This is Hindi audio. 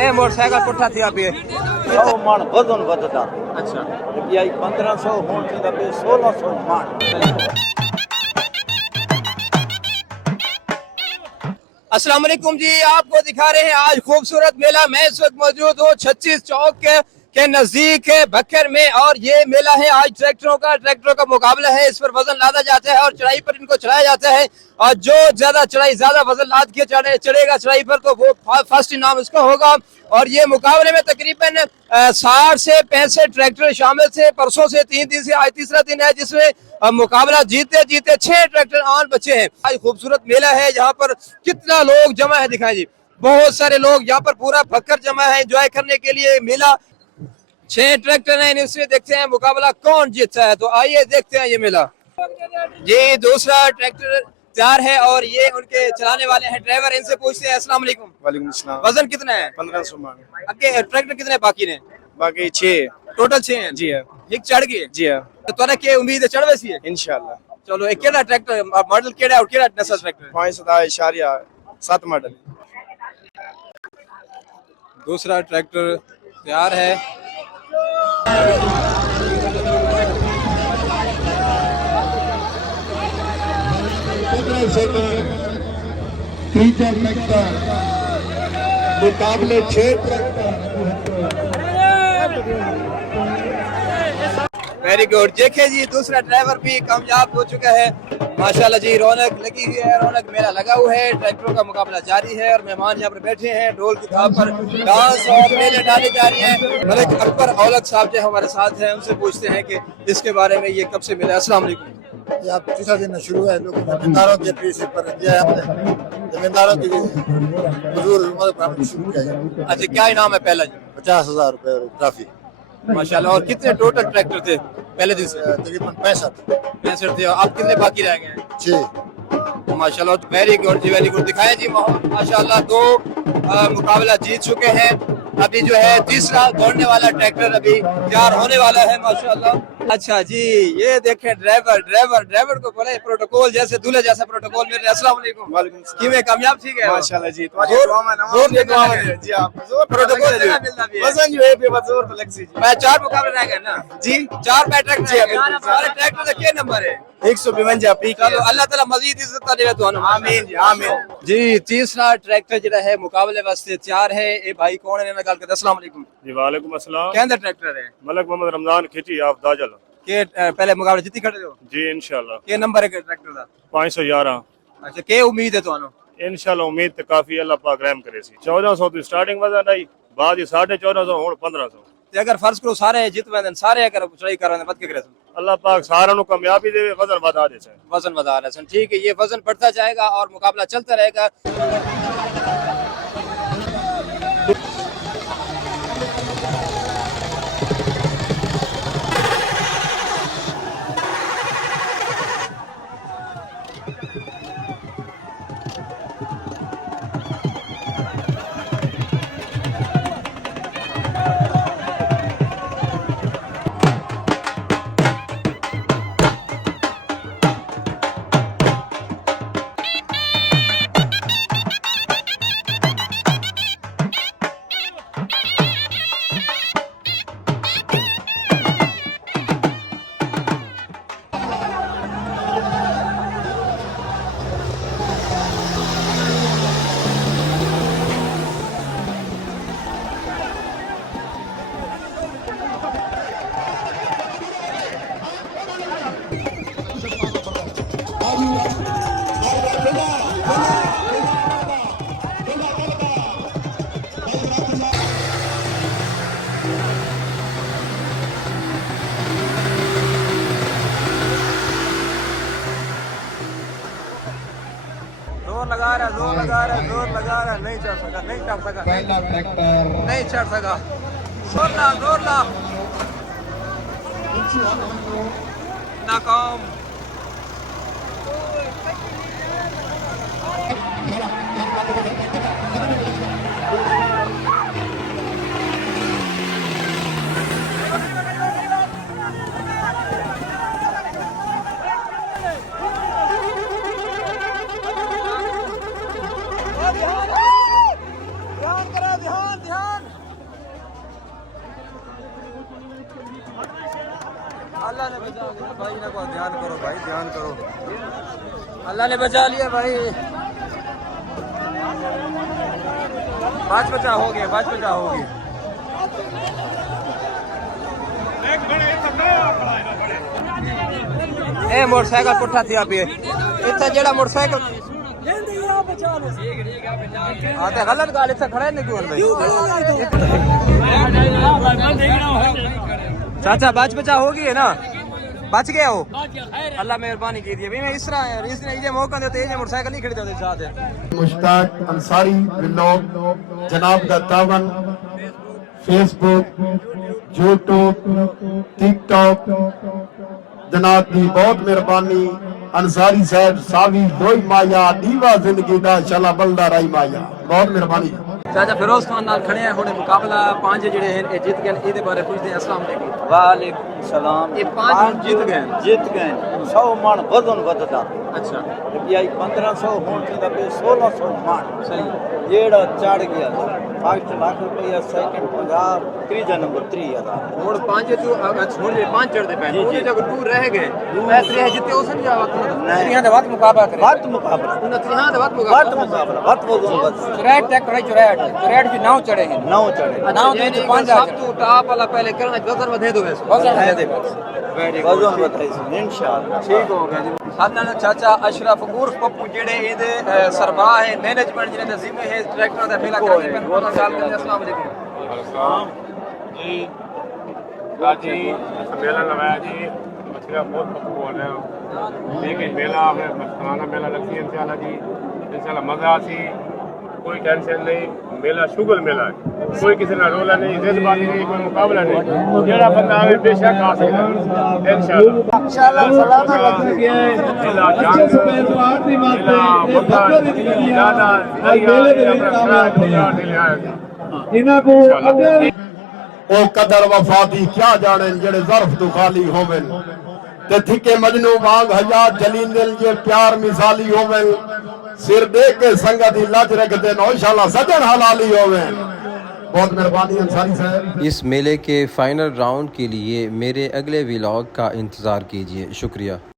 ए मोटरसाइकिल पुठा थी आप ये। 100 मण वजन वधदा। अच्छा ये 1500 होण थी त 1600 मण। अस्सलाम वालेकुम जी, आपको दिखा रहे हैं आज खूबसूरत मेला। मैं इस वक्त मौजूद हूँ 36 चौक के नजदीक है बखर में, और ये मेला है आज ट्रैक्टरों का मुकाबला है। इस पर वजन लादा जाता है और चढ़ाई पर इनको चढ़ाया जाता है, और जो ज्यादा वजन लाद के चढ़ेगा चढ़ाई पर तो वो फर्स्ट इनाम उसका होगा। और ये मुकाबले में तकरीबन 60 से 65 ट्रैक्टर शामिल थे। परसों से 3 दिन से आज तीसरा दिन है, जिसमें मुकाबला जीते जीते 6 ट्रैक्टर आन बचे हैं। आज खूबसूरत मेला है, यहाँ पर कितना लोग जमा है दिखाएं जी। बहुत सारे लोग यहाँ पर पूरा भक्कर जमा है एंजॉय करने के लिए। मेला 6 ट्रैक्टर हैं, इसमें देखते हैं मुकाबला कौन जीतता है। तो आइए देखते हैं ये मेला। ये दूसरा ट्रैक्टर तैयार है और ये उनके चलाने वाले हैं ड्राइवर, इनसे पूछते हैं। अस्सलाम वालेकुम। वालेकुम सलाम। वजन कितना है? 1500 मण। आगे ट्रैक्टर कितने बाकी ने? बाकी 6 टोटल 6 हैं। जी है। एक चढ़ गए जी है तो तोरा के उम्मीद है चढ़वे सी है इंशाल्लाह। चलो एक केड़ा ट्रैक्टर मॉडल केड़ा और केड़ा नस्ल ट्रैक्टर? 5.7 मॉडल। दूसरा ट्रैक्टर तैयार है। तीसरा ट्रैक्टर मुकाबले 6 ट्रैक्टर। Very good. देखे जी दूसरा ड्राइवर भी कामयाब हो चुका है माशाल्लाह जी। रौनक लगी हुई है, रौनक मेला लगा हुआ है, ट्रैक्टरों का मुकाबला जारी है और मेहमान यहाँ पर बैठे हैं। ढोल की थाप पर डांस और मेले डाली जा रही है। मलिक अकबर औलख साहब जो हमारे साथ हैं, उनसे पूछते हैं कि इसके बारे में ये कब से मिला। अस्सलाम वालेकुम। ये आप तीसरा दिन शुरू है, लोग जमींदारों के पीछे पर दिया है हमने, जमींदारों की मजदूर मदद हमने शुरू किया है। अच्छा क्या इनाम है पहला जी? 50,000 रुपए और ट्रॉफी। माशाल्लाह। और कितने टोटल ट्रैक्टर थे पहले दिन से? तकरीबन 65 थे। अब कितने बाकी रह गए हैं? 6। माशाल्लाह वेरी गुड जी, वेरी गुड। दिखाया जी माशाल्लाह 2 मुकाबला जीत चुके हैं। अभी जो है तीसरा दौड़ने वाला ट्रैक्टर अभी तैयार होने वाला है माशाल्लाह। अच्छा जी, ये देखें ड्राइवर को बड़े प्रोटोकॉल जैसे दूल्हे जैसा प्रोटोकॉल मिल रहा है। अस्सलाम वालेकुम। वालेकुम सलाम। किवें कामयाब ठीक है माशाल्लाह जी। जोर जी आप जोर प्रोटोकॉल मिलता भी है। वजन जो है बेवजोर फ्लेक्सी जी। मैं 4 मुकाबले रह गए ना जी 4 बैटरी जी, बिल्कुल। सारे ट्रैक्टर का क्या नंबर है? 152 पी। चलो अल्लाह ताला मजीद इज्जत देवे तो आमीन जी आमीन। जी। तीसरा ट्रैक्टर जो है मुकाबले वास्ते तैयार है। ए भाई कौन है ना गल कर। अस्सलाम वालेकुम जी वालेकुम अस्सलाम। कहंदा ट्रैक्टर है मलक मोहम्मद रमजान खिची आप दाजल के पहले मुकाबले जीती खड़े हो जी इंशाल्लाह। के नंबर है ट्रैक्टर दा? 511 अच्छा के उम्मीद है ਤੁਹਾਨੂੰ? इंशाल्लाह उम्मीद तो काफी अल्लाह पाक रहम करे सी। 1400 की स्टार्टिंग वजन आई, बाद ही 1450 हुन 1500। ते अगर फर्ज करो सारे जीत वंदन, सारे अगर चढ़ाई करन बद के करे अल्लाह पाक सारा नु कामयाबी दे, वजन बढ़ा दे सन। वजन बता रहे सन। ठीक है, ये वजन बढ़ता जाएगा और मुकाबला चलता रहेगा। जोर लगा रहा, नहीं चढ़ सका। पहला ट्रैक्टर नहीं चढ़ सका। जोर ला नाकाम। ध्यान करो, ध्यान। भाई ना को ध्यान करो भाई, ध्यान करो। अल्लाह ने बचा लिया भाई। 5 बचा हो गए, 5 बचा हो गए। ए मोटरसाइकिल पुट्ठा थी आप ये इतना जेड़ा मोटरसाइकिल आते गलत गाल इतना खड़ा नहीं क्यों भाई। चाचा 5 बचा हो गई है ना, बच गया हो। अल्लाह मेहरबानी की थी अभी मैं इस तरह ये मौका देते ये मोटरसाइकिल नहीं खड़ी जाते साथ है। मुश्ताक अंसारी व्लॉग जनाब दा तावन फेसबुक यूट्यूब टिकटॉक जनाब की बहुत मेहरबानी। अंसारी साहब सावी लोई माया दीवा जिंदगी दा शाला बलदा राई माया, बहुत मेहरबानी। चाचा फिरोज खान नाल खड़े हैं हुणे मुकाबला 5 जेड़े हैं ये जीत गए इहदे बारे पुछदे। अस्सलाम वालेकुम। वालेकुम सलाम। ये 5 जीत गए। 100 मन वजन वधदा। अच्छा ये 1500 होण थी दबे 1600 मन। सही जेड़ा चढ़ गया फर्स्ट लाख रुपया, सेकंड 50, तीजा नंबर 3000। हुण 5 जो छोड़ दे 5 चढ़दे पे ओदे जग 2 रह गए पैसे जिते उस नहीं जावत त्रिहां दे वत मुकाबला करे। वत मुकाबला उन त्रिहां दे वत वत मुकाबला मुकाबला वत वजन वध। 64 टैक करे 64 की 9 चढ़े हैं। 9 चढ़े। 9 तो 5 सब तो टॉप वाला पहले करना वजन वधे दो वैसे वजन दे वजन वधाई इंशाअल्लाह ठीक हो गया जी। साडा चाचा अशरफ उर्फ पप्पू जेड़े इहदे सरबराह है मैनेजमेंट जिन्हें तंजीमें है ट्रैक्टर दा मेला कराने पे बहुत ख्याल करते। अस्सलाम वालेकुम जी राजी मेला लगाया जी मछलियाँ बहुत पक्का बोल रहे हो लेकिन मेला पुराना मेला लगती है इंशाल्लाह जी। इंशाल्लाह मजा आती, कोई टेंशन नहीं। मेला शुगर मेला है, कोई किसी ना रोला नहीं, जज्बाती नहीं, कोई मुकाबला नहीं। जेड़ा बंदा आवे बेशक आ सकता है इंशाल्लाह सलामत मेला जान मेला बता ज्यादा ओ कदर वफा दी क्या जाने जेड़े ज़र्फ तो खाली होवेन ते थिके मजनू वांग हयात जलील दिल जे प्यार मिसाली होवेन। सिर दे के संगत ही लज रखते नो इंशाल्लाह सजन हलाली होवेन। बहुत मेहरबानी अंसारी साहब। इस मेले के फाइनल राउंड के लिए मेरे अगले व्लॉग का इंतज़ार कीजिए। शुक्रिया।